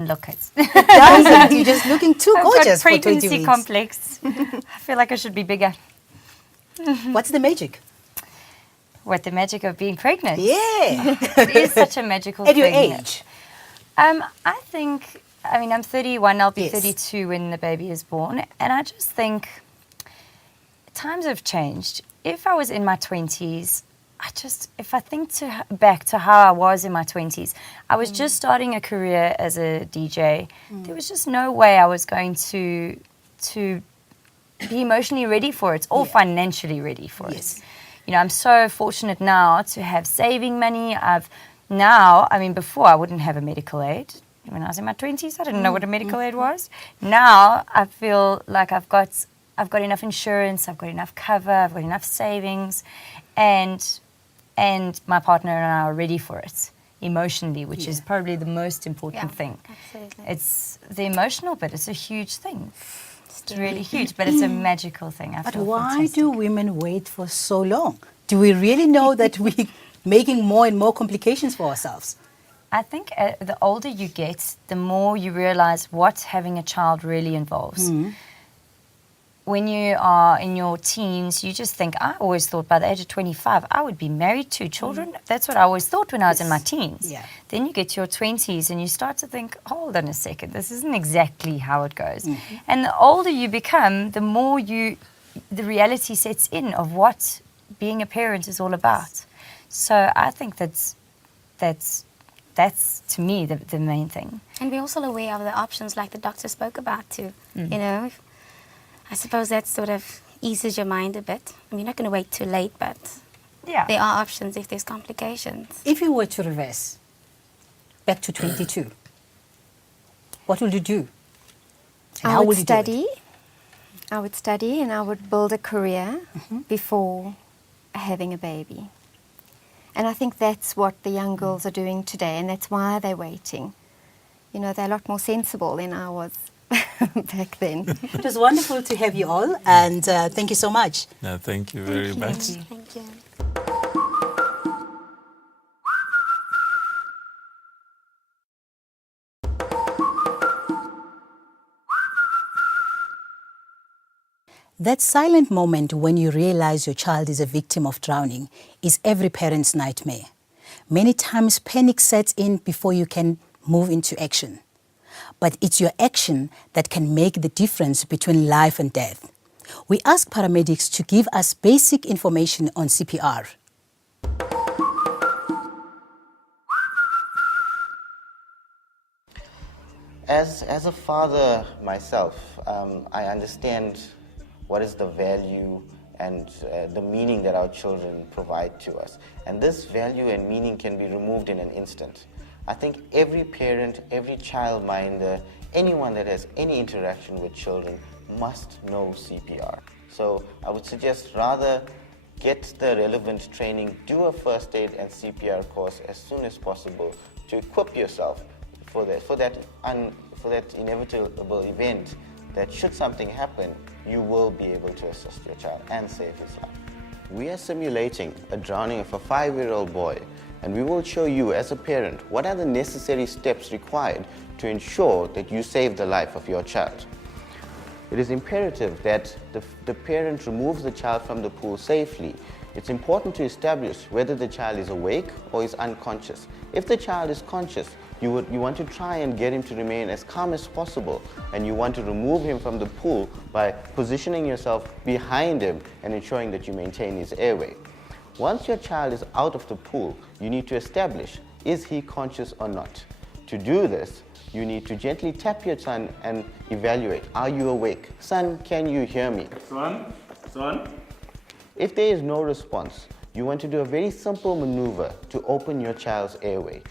Look it. Doesn't. You're just looking too I've gorgeous got for 20 pregnancy weeks. complex. I feel like I should be bigger. What's the magic? What, the magic of being pregnant? Yeah. It is such a magical At thing. your age. I think, I'm 31, I'll be Yes. 32 when the baby is born, and I just think times have changed. If I was in my 20s, if I think back to how I was in my 20s, I was just starting a career as a DJ. There was just no way I was going to be emotionally ready for it or financially ready for it. You know, I'm so fortunate now to have saving money. Before I wouldn't have a medical aid. When I was in my 20s, I didn't know what a medical aid was. Now I feel like I've got enough insurance, I've got enough cover, I've got enough savings, and my partner and I are ready for it emotionally, which is probably the most important thing. Absolutely. It's the emotional bit. It's a huge thing. It's really huge, but it's a magical thing. But why do women wait for so long? Do we really know that we're making more and more complications for ourselves? I think the older you get, the more you realize what having a child really involves. When you are in your teens, you just think, I always thought by the age of 25, I would be married, 2 children. That's what I always thought when I was in my teens. Yeah. Then you get to your 20s and you start to think, hold on a second, this isn't exactly how it goes. And the older you become, the more the reality sets in of what being a parent is all about. So I think that's to me the main thing. And we're also aware of the options like the doctor spoke about too. You know, I suppose that sort of eases your mind a bit. You're not going to wait too late, but there are options if there's complications. If you were to reverse back to 22, what would you do? And how would you do it? I would study and I would build a career before having a baby. And I think that's what the young girls are doing today, and that's why they're waiting. You know, they're a lot more sensible than I was back then. It was wonderful to have you all, and thank you so much. No, thank you very much. Thank you. That silent moment when you realize your child is a victim of drowning is every parent's nightmare. Many times panic sets in before you can move into action. But it's your action that can make the difference between life and death. We ask paramedics to give us basic information on CPR. As a father myself, I understand what is the value and the meaning that our children provide to us. And this value and meaning can be removed in an instant. I think every parent, every childminder, anyone that has any interaction with children must know CPR. So I would suggest rather get the relevant training, do a first aid and CPR course as soon as possible to equip yourself for that inevitable event that should something happen, you will be able to assist your child and save his life. We are simulating a drowning of a 5-year-old boy, and we will show you as a parent what are the necessary steps required to ensure that you save the life of your child. It is imperative that the parent removes the child from the pool safely. It's important to establish whether the child is awake or is unconscious. If the child is conscious, you want to try and get him to remain as calm as possible, and you want to remove him from the pool by positioning yourself behind him and ensuring that you maintain his airway. Once your child is out of the pool, you need to establish, is he conscious or not? To do this, you need to gently tap your son and evaluate, are you awake? Son, can you hear me? Son. If there is no response, you want to do a very simple maneuver to open your child's airway.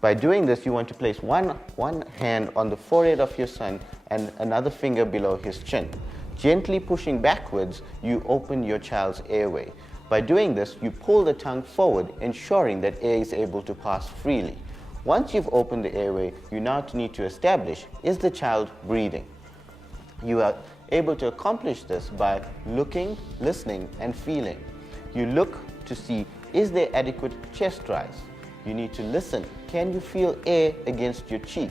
By doing this, you want to place one hand on the forehead of your son and another finger below his chin. Gently pushing backwards, you open your child's airway. By doing this, you pull the tongue forward, ensuring that air is able to pass freely. Once you've opened the airway, you now need to establish, is the child breathing? You are able to accomplish this by looking, listening, and feeling. You look to see, is there adequate chest rise? You need to listen. Can you feel air against your cheek?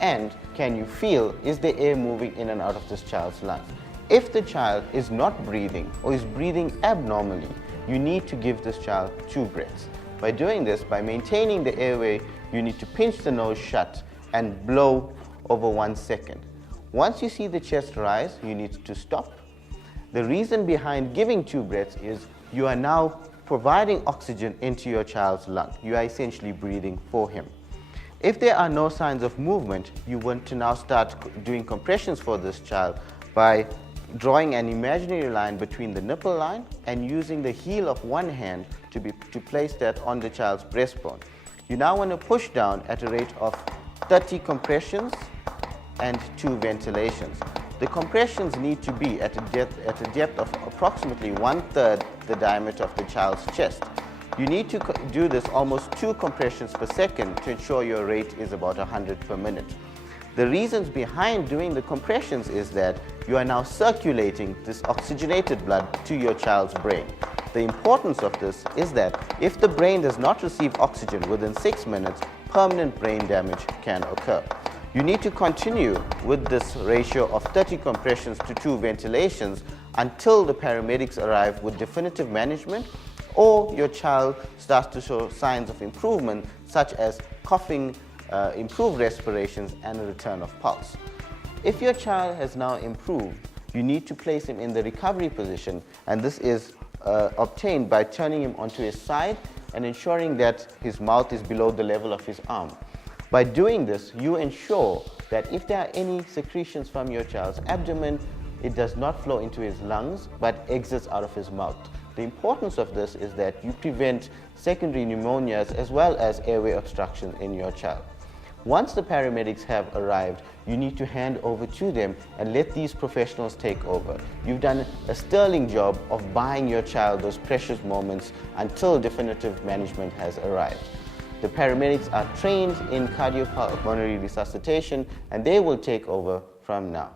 And can you feel, is the air moving in and out of this child's lungs? If the child is not breathing or is breathing abnormally, you need to give this child 2 breaths. By doing this, by maintaining the airway, you need to pinch the nose shut and blow over 1 second. Once you see the chest rise, you need to stop. The reason behind giving 2 breaths is you are now providing oxygen into your child's lung. You are essentially breathing for him. If there are no signs of movement, you want to now start doing compressions for this child by drawing an imaginary line between the nipple line and using the heel of one hand to place that on the child's breastbone. You now want to push down at a rate of 30 compressions and 2 ventilations. The compressions need to be at a depth of approximately 1/3 the diameter of the child's chest. You need to do this almost 2 compressions per second to ensure your rate is about 100 per minute. The reasons behind doing the compressions is that you are now circulating this oxygenated blood to your child's brain. The importance of this is that if the brain does not receive oxygen within 6 minutes, permanent brain damage can occur. You need to continue with this ratio of 30 compressions to 2 ventilations until the paramedics arrive with definitive management or your child starts to show signs of improvement such as coughing, improved respirations and a return of pulse. If your child has now improved, you need to place him in the recovery position, and this is obtained by turning him onto his side and ensuring that his mouth is below the level of his arm. By doing this, you ensure that if there are any secretions from your child's abdomen, it does not flow into his lungs but exits out of his mouth. The importance of this is that you prevent secondary pneumonias as well as airway obstruction in your child. Once the paramedics have arrived, you need to hand over to them and let these professionals take over. You've done a sterling job of buying your child those precious moments until definitive management has arrived. The paramedics are trained in cardiopulmonary resuscitation and they will take over from now.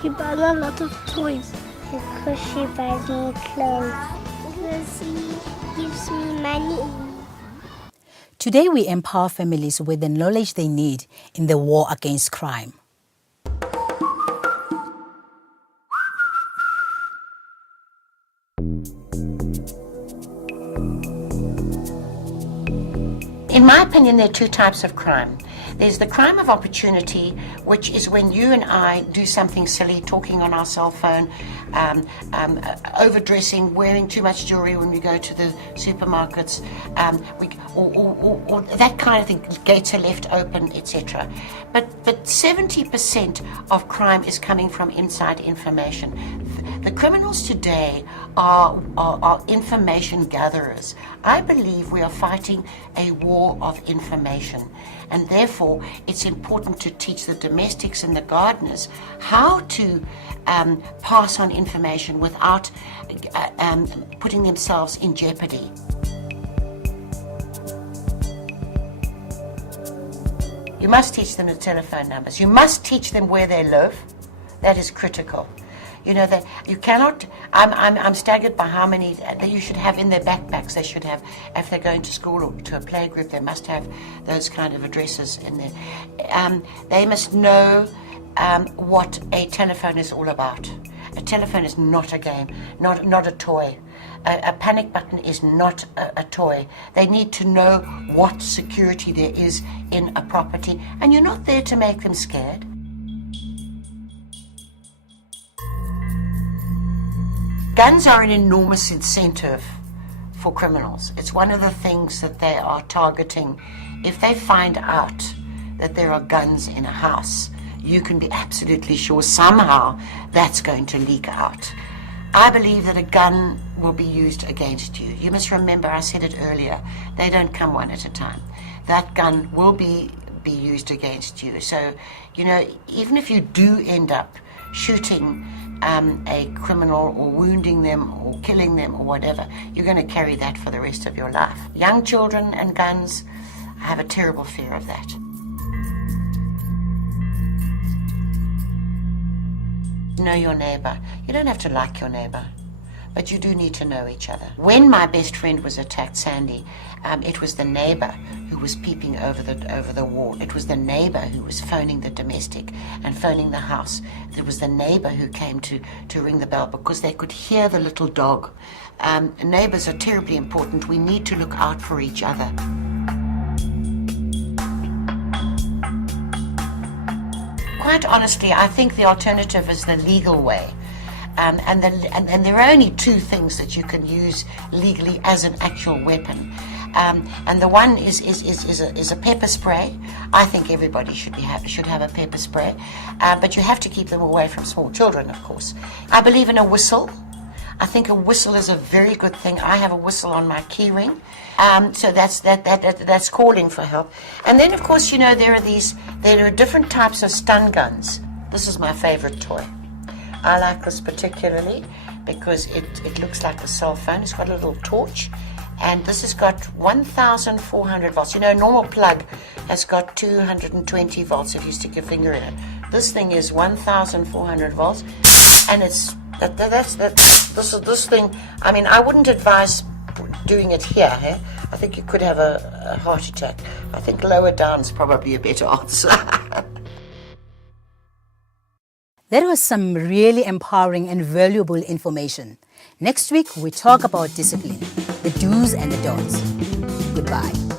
He buys a lot of toys. Because she buys me clothes. Because he gives me money. Today we empower families with the knowledge they need in the war against crime. In my opinion, there are 2 types of crime. There's the crime of opportunity, which is when you and I do something silly, talking on our cell phone, overdressing, wearing too much jewelry when we go to the supermarkets, or that kind of thing, gates are left open, etc. But 70% of crime is coming from inside information. The criminals today are information gatherers. I believe we are fighting a war of information, and therefore it's important to teach the domestics and the gardeners how to pass on information without putting themselves in jeopardy. You must teach them the telephone numbers. You must teach them where they live. That is critical. You know that you cannot. I'm staggered by how many that you should have in their backpacks. They should have, if they're going to school or to a playgroup, they must have those kind of addresses in there. They must know what a telephone is all about. A telephone is not a game, not a toy. A panic button is not a toy. They need to know what security there is in a property, and you're not there to make them scared. Guns are an enormous incentive for criminals. It's one of the things that they are targeting. If they find out that there are guns in a house, you can be absolutely sure somehow that's going to leak out. I believe that a gun will be used against you. You must remember, I said it earlier, they don't come one at a time. That gun will be used against you. So, you know, even if you do end up shooting a criminal or wounding them or killing them or whatever, you're going to carry that for the rest of your life. Young children and guns, I have a terrible fear of that. Know your neighbor. You don't have to like your neighbor, but you do need to know each other. When my best friend was attacked, Sandy, it was the neighbor who was peeping over the wall. It was the neighbor who was phoning the domestic and phoning the house. It was the neighbor who came to ring the bell because they could hear the little dog. Neighbors are terribly important. We need to look out for each other. Quite honestly, I think the alternative is the legal way. And there are only two things that you can use legally as an actual weapon. And the one is a pepper spray. I think everybody should have a pepper spray. But you have to keep them away from small children, of course. I believe in a whistle. I think a whistle is a very good thing. I have a whistle on my key ring. So that's calling for help. And then, of course, you know, there are different types of stun guns. This is my favorite toy. I like this particularly because it looks like a cell phone. It's got a little torch. And this has got 1,400 volts. You know, a normal plug has got 220 volts if you stick your finger in it. This thing is 1,400 volts. And it's this thing, I mean, I wouldn't advise doing it here. Eh? I think you could have a heart attack. I think lower down is probably a better answer. That was some really empowering and valuable information. Next week, we talk about discipline, the do's and the don'ts. Goodbye.